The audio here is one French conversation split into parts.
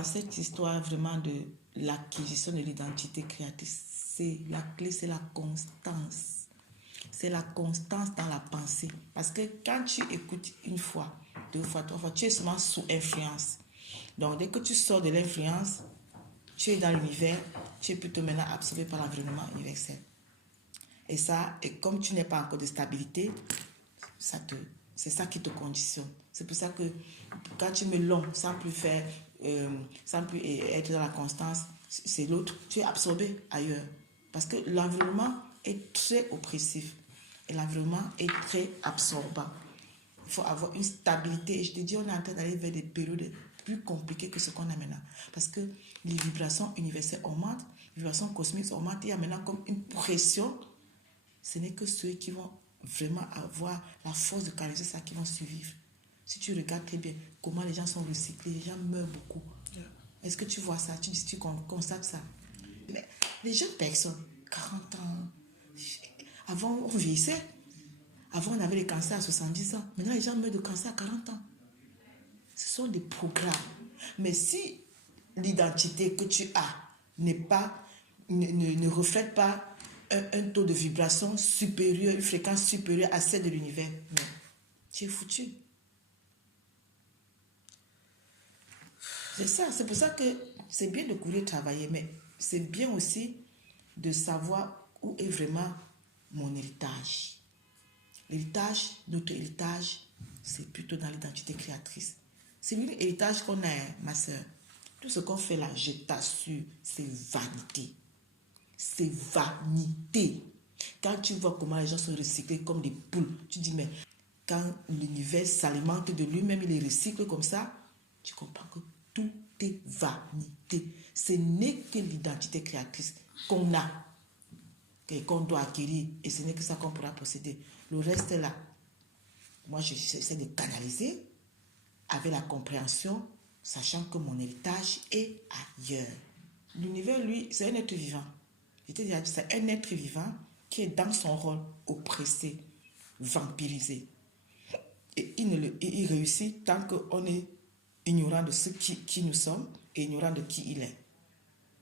dans cette histoire vraiment de l'acquisition de l'identité créatrice, c'est la clé, c'est la constance. C'est la constance dans la pensée. Parce que quand tu écoutes une fois, deux fois, trois fois, tu es souvent sous influence. Donc, dès que tu sors de l'influence, tu es dans l'univers, tu es plutôt maintenant absorbé par l'environnement universel. Et ça, et comme tu n'es pas encore de stabilité, c'est ça qui te conditionne. C'est pour ça que quand tu mets long, sans plus être dans la constance, c'est l'autre, tu es absorbé ailleurs. Parce que l'environnement est très oppressif et l'environnement est très absorbant. Il faut avoir une stabilité. Et je te dis, on est en train d'aller vers des périodes plus compliquées que ce qu'on a maintenant. Parce que les vibrations universelles augmentent, les vibrations cosmiques augmentent. Il y a maintenant comme une pression. Ce n'est que ceux qui vont vraiment avoir la force de canaliser ça qui vont survivre. Si tu regardes très bien comment les gens sont recyclés, les gens meurent beaucoup. Yeah. Est-ce que tu vois ça? Tu constates ça? Mais les jeunes personnes, 40 ans, avant on vieillissait. Avant on avait les cancers à 70 ans. Maintenant les gens meurent de cancer à 40 ans. Ce sont des programmes. Mais si l'identité que tu as ne reflète pas un taux de vibration supérieur, une fréquence supérieure à celle de l'univers, tu es foutu. C'est ça, c'est pour ça que c'est bien de courir travailler, mais c'est bien aussi de savoir où est vraiment mon héritage. L'héritage, notre héritage, c'est plutôt dans l'identité créatrice. C'est l'héritage qu'on a, ma soeur. Tout ce qu'on fait là, je t'assure, c'est vanité. C'est vanité. Quand tu vois comment les gens sont recyclés comme des poules, tu dis, mais quand l'univers s'alimente de lui-même, il les recycle comme ça, tu comprends que tout est vanité. Ce n'est que l'identité créatrice qu'on a, qu'on doit acquérir, et ce n'est que ça qu'on pourra posséder. Le reste là, moi j'essaie de canaliser avec la compréhension, sachant que mon héritage est ailleurs. L'univers, lui, c'est un être vivant. C'est un être vivant qui est dans son rôle oppressé, vampirisé. Et il réussit tant qu'on est ignorant de ce qui nous sommes et ignorant de qui il est.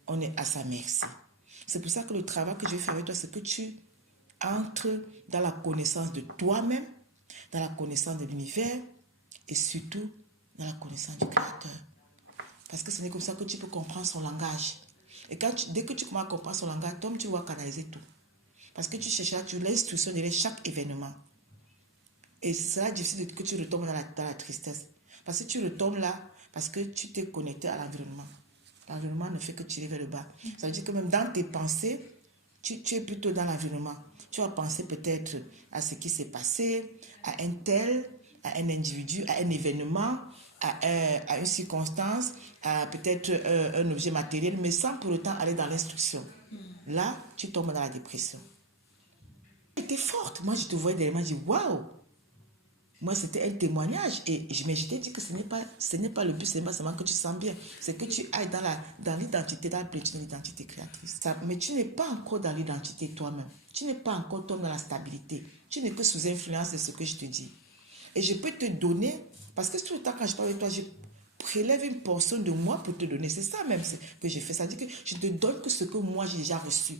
On est à sa merci. C'est pour ça que le travail que je vais faire avec toi, c'est que tu entres dans la connaissance de toi-même, dans la connaissance de l'univers et surtout dans la connaissance du Créateur. Parce que ce n'est comme ça que tu peux comprendre son langage. Et dès que tu commences à comprendre son langage, toi, tu vas canaliser tout. Parce que tu cherches, tu l'instruction derrière chaque événement. Et c'est ça difficile que tu retombes dans la tristesse. Parce que tu retombes là, parce que tu t'es connecté à l'environnement. L'environnement ne fait que tirer vers le bas. Ça veut dire que même dans tes pensées, tu es plutôt dans l'environnement. Tu vas penser peut-être à ce qui s'est passé, à un tel, à un individu, à un événement, à une circonstance, à peut-être un objet matériel, mais sans pour autant aller dans l'instruction. Là, tu tombes dans la dépression. Tu étais forte. Moi, je te voyais derrière moi, je dis waouh! Moi, c'était un témoignage et je t'ai dit que ce n'est pas le but, ce n'est pas seulement que tu sens bien, c'est que tu ailles dans l'identité, dans la plénitude de l'identité créatrice. Mais tu n'es pas encore dans l'identité toi-même. Tu n'es pas encore toi dans la stabilité. Tu n'es que sous influence de ce que je te dis. Et je peux te donner, parce que tout le temps quand je parle avec toi, je prélève une portion de moi pour te donner. C'est ça même que j'ai fait. Ça veut dire que je te donne que ce que moi j'ai déjà reçu.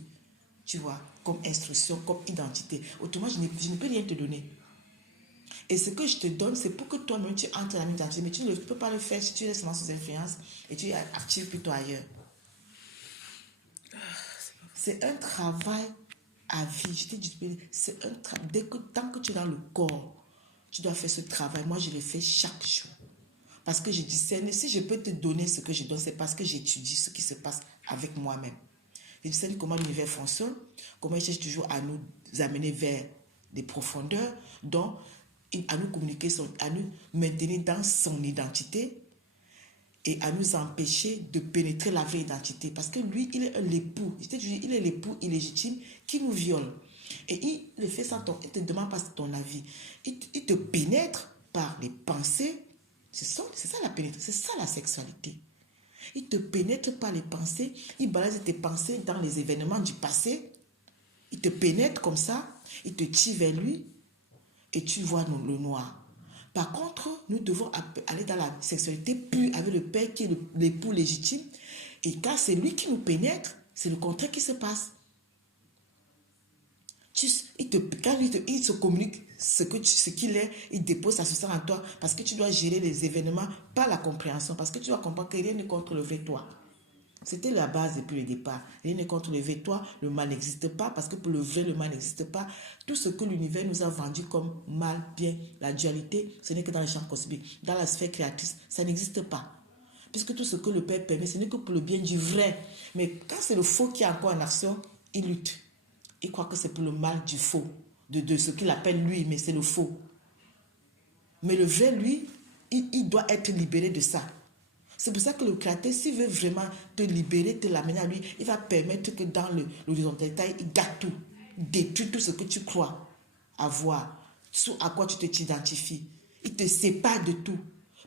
Tu vois, comme instruction, comme identité. Autrement, je ne peux rien te donner. Et ce que je te donne, c'est pour que toi-même tu entres dans l'identité. Mais tu ne peux pas le faire si tu es seulement sous influence et tu es actif plutôt ailleurs. C'est un travail à vie. Je t'ai dit, c'est un travail. Tant que tu es dans le corps, tu dois faire ce travail. Moi, je le fais chaque jour. Parce que je discerne. Si je peux te donner ce que je donne, c'est parce que j'étudie ce qui se passe avec moi-même. Je discerne comment l'univers fonctionne, comment il cherche toujours à nous amener vers des profondeurs, donc à nous communiquer, à nous maintenir dans son identité et à nous empêcher de pénétrer la vraie identité. Parce que lui, il est l'époux. Je t'ai dit, il est l'époux illégitime qui nous viole. Et il le fait sans il ne te demande pas ton avis. Il te pénètre par les pensées. C'est ça la pénétration, c'est ça la sexualité. Il te pénètre par les pensées. Il balance tes pensées dans les événements du passé. Il te pénètre comme ça. Il te tire vers lui. Et tu vois le noir. Par contre, nous devons aller dans la sexualité pure avec le père qui est l'époux légitime. Et quand c'est lui qui nous pénètre, c'est le contraire qui se passe. Quand il se communique ce qu'il est, il dépose sa substance en toi parce que tu dois gérer les événements par la compréhension. Parce que tu dois comprendre que rien n'est contre le vrai toi. C'était la base depuis le départ. Rien n'est contre le vrai toi, le mal n'existe pas parce que pour le vrai, le mal n'existe pas. Tout ce que l'univers nous a vendu comme mal, bien, la dualité, ce n'est que dans le champ cosmique. Dans la sphère créatrice, ça n'existe pas. Puisque tout ce que le Père permet, ce n'est que pour le bien du vrai. Mais quand c'est le faux qui est encore en action, il lutte. Il croit que c'est pour le mal du faux, de ce qu'il appelle lui, mais c'est le faux. Mais le vrai, lui, il doit être libéré de ça. C'est pour ça que le Créateur, s'il veut vraiment te libérer, te l'amener à lui, il va permettre que dans l'horizontalité, il gâte tout, détruit tout ce que tu crois avoir, à quoi tu t'identifies. Il te sépare de tout.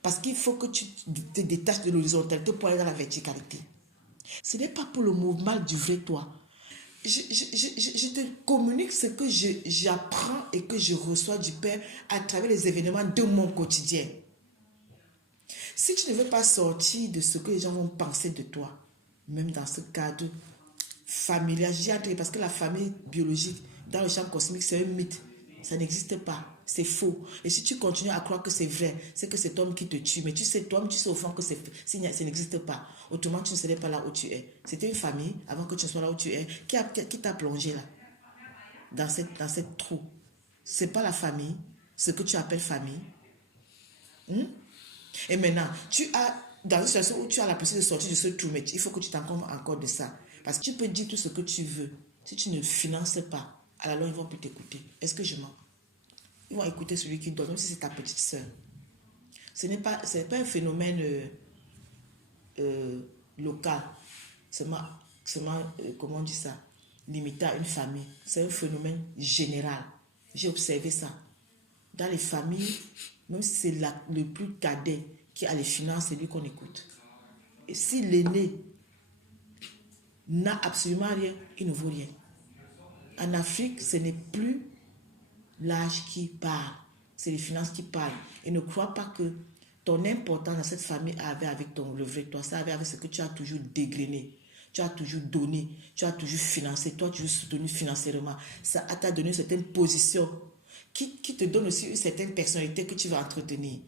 Parce qu'il faut que tu te détaches de l'horizontalité pour aller dans la verticalité. Ce n'est pas pour le mouvement du vrai toi. Je te communique ce que j'apprends et que je reçois du Père à travers les événements de mon quotidien. Si tu ne veux pas sortir de ce que les gens vont penser de toi, même dans ce cadre familial, j'y entre parce que la famille biologique, dans le champ cosmique, c'est un mythe. Ça n'existe pas. C'est faux. Et si tu continues à croire que c'est vrai, c'est que c'est toi qui te tue. Mais tu sais, toi tu sais au fond que ça n'existe pas. Autrement, tu ne serais pas là où tu es. C'était une famille, avant que tu sois là où tu es, qui t'a plongé là, dans cette trou. Ce n'est pas la famille, ce que tu appelles famille. Et maintenant, tu as, dans une situation où tu as la possibilité de sortir de ce trou, mais il faut que tu t'en comptes encore de ça. Parce que tu peux dire tout ce que tu veux. Si tu ne finances pas, à la longue, ils ne vont plus t'écouter. Est-ce que je mens? Ils vont écouter celui qui donne, même si c'est ta petite soeur. Ce n'est pas un phénomène local, seulement comment on dit ça, limité à une famille. C'est un phénomène général. J'ai observé ça. Dans les familles, même si c'est le plus cadet qui a les finances, c'est lui qu'on écoute. Et si l'aîné n'a absolument rien, il ne vaut rien. En Afrique, ce n'est plus l'âge qui parle, c'est les finances qui parlent. Et ne crois pas que ton importance dans cette famille avait avec le vrai toi, ça avait avec ce que tu as toujours dégrainé, tu as toujours donné, tu as toujours financé, toi tu as soutenu financièrement. Ça t'a donné une certaine position qui te donne aussi une certaine personnalité que tu vas entretenir.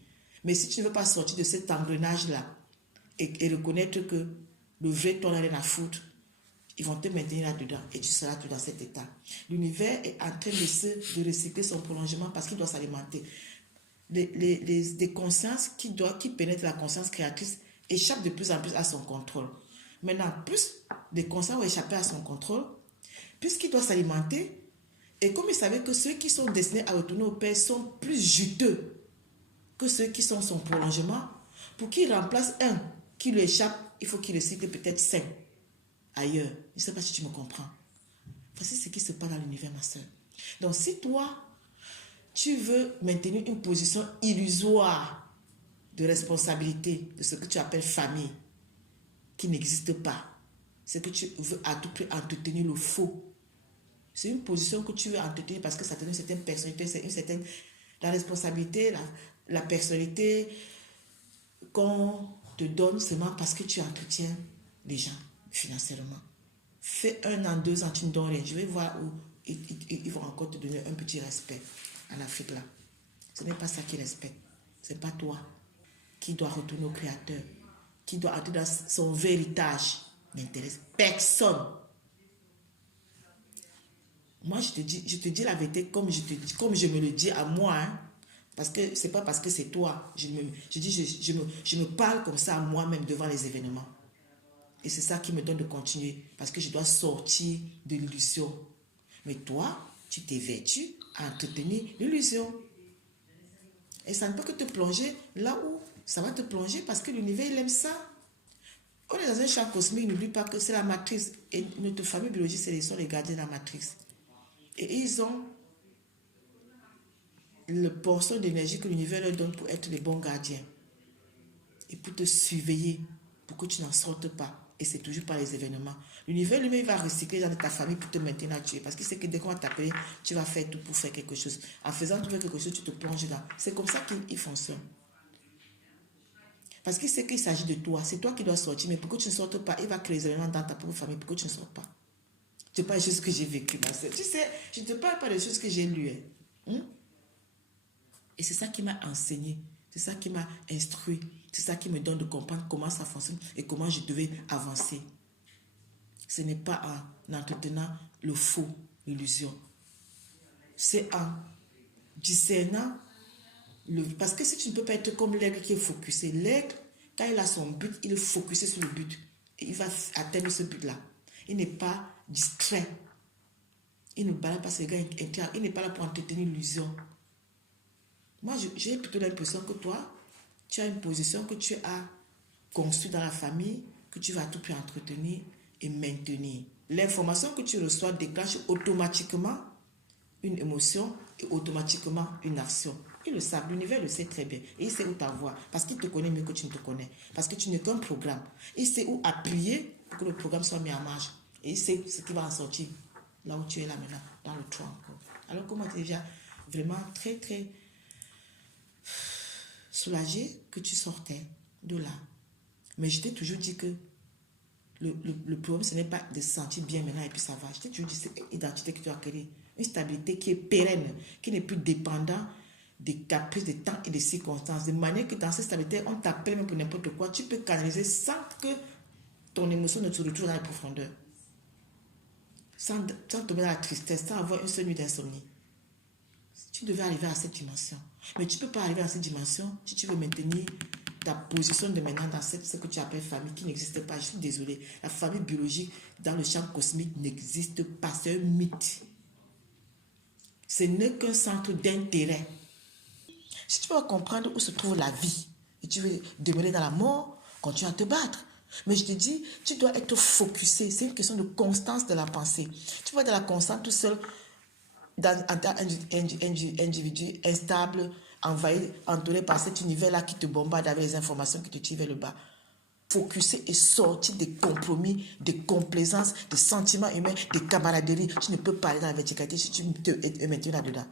Mais si tu ne veux pas sortir de cet engrenage-là et reconnaître que le vrai toi n'a rien à foutre, ils vont te maintenir là-dedans et tu seras tout dans cet état. L'univers est en train de recycler son prolongement parce qu'il doit s'alimenter. Des consciences qui pénètrent la conscience créatrice échappent de plus en plus à son contrôle. Maintenant, plus des consciences ont échappé à son contrôle, puisqu'il doit s'alimenter, et comme il savait que ceux qui sont destinés à retourner au Père sont plus juteux que ceux qui sont son prolongement, pour qu'il remplace un qui lui échappe, il faut qu'il recycle peut-être 5 ailleurs. Je ne sais pas si tu me comprends. Voici ce qui se passe dans l'univers, ma soeur. Donc, si toi, tu veux maintenir une position illusoire de responsabilité de ce que tu appelles famille, qui n'existe pas, c'est que tu veux à tout prix entretenir le faux. C'est une position que tu veux entretenir parce que ça te donne une certaine personnalité, c'est une certaine... La responsabilité, la personnalité qu'on te donne seulement parce que tu entretiens les gens financièrement. Fais 1 an, 2 ans, tu ne donnes rien. Je vais voir où ils vont encore te donner un petit respect en Afrique là. Ce n'est pas ça qui respecte. Ce n'est pas toi qui dois retourner au Créateur, qui doit entrer dans son héritage. N'intéresse personne. Moi, je te dis la vérité comme je me le dis à moi. Hein, parce que ce n'est pas parce que c'est toi. Je me parle comme ça à moi-même devant les événements. Et c'est ça qui me donne de continuer. Parce que je dois sortir de l'illusion. Mais toi, tu t'es vêtu à entretenir l'illusion. Et ça ne peut que te plonger là où ça va te plonger parce que l'univers, il aime ça. On est dans un champ cosmique, n'oublie pas que c'est la matrice. Et notre famille biologique, ce sont les gardiens de la matrice. Et ils ont le portion d'énergie que l'univers leur donne pour être les bons gardiens. Et pour te surveiller, pour que tu n'en sortes pas. et c'est toujours par les événements. L'univers lui-même va recycler dans ta famille pour te maintenir à tuer. Parce qu'il sait que dès qu'on va t'appeler, tu vas faire tout pour faire quelque chose. En faisant tout quelque chose, tu te plonges dans. C'est comme ça qu'il fonctionne. Parce qu'il sait qu'il s'agit de toi. C'est toi qui dois sortir. Mais pourquoi tu ne sortes pas? Il va créer les événements dans ta propre famille. Pourquoi tu ne sors pas? Je ne te parle pas des choses que j'ai vécues, ma soeur. Tu sais, je ne te parle pas des choses que j'ai lues. Et c'est ça qui m'a enseigné. C'est ça qui m'a instruit. C'est ça qui me donne de comprendre comment ça fonctionne et comment je devais avancer. Ce n'est pas en entretenant le faux, l'illusion. C'est en discernant. Parce que si tu ne peux pas être comme l'aigle qui est focusé, l'aigle, quand il a son but, il est focusé sur le but. Et il va atteindre ce but-là. Il n'est pas distrait. Il ne balade pas ses gars internes. Il n'est pas là pour entretenir l'illusion. Moi, j'ai plutôt l'impression que toi, tu as une position que tu as construite dans la famille, que tu vas à tout prix entretenir et maintenir. L'information que tu reçois déclenche automatiquement une émotion et automatiquement une action. Il le sait, l'univers le sait très bien. Et il sait où t'envoie. Parce qu'il te connaît mieux que tu ne te connais. Parce que tu n'es qu'un programme. Il sait où appuyer pour que le programme soit mis en marche. Et il sait ce qui va en sortir. Là où tu es là maintenant, dans le tronc. Alors comment tu es déjà vraiment très très soulagé que tu sortais de là. Mais je t'ai toujours dit que le problème, ce n'est pas de se sentir bien maintenant et puis ça va. Je t'ai toujours dit, c'est une identité que tu as acquérir. Une stabilité qui est pérenne, qui n'est plus dépendant des caprices, des temps et des circonstances. De manière que dans cette stabilité, on t'appelle même pour n'importe quoi. Tu peux canaliser sans que ton émotion ne te retrouve dans la profondeur. Sans tomber dans la tristesse, sans avoir une seule nuit d'insomnie. Tu devais arriver à cette dimension. Mais tu ne peux pas arriver à cette dimension si tu veux maintenir ta position de maintenant dans ce que tu appelles famille qui n'existe pas. Je suis désolée. La famille biologique dans le champ cosmique n'existe pas. C'est un mythe. Ce n'est qu'un centre d'intérêt. Si tu veux comprendre où se trouve la vie et tu veux demeurer dans la mort, continue à te battre. Mais je te dis, tu dois être focusé. C'est une question de constance de la pensée. Tu vas dans la constance tout seul, dans un individu instable, envahi, entouré par cet univers-là qui te bombarde avec les informations qui te tirent vers le bas. Focuser et sortir des compromis, des complaisances, des sentiments humains, des camaraderies. Tu ne peux pas aller dans la verticalité si tu te maintiens là-dedans.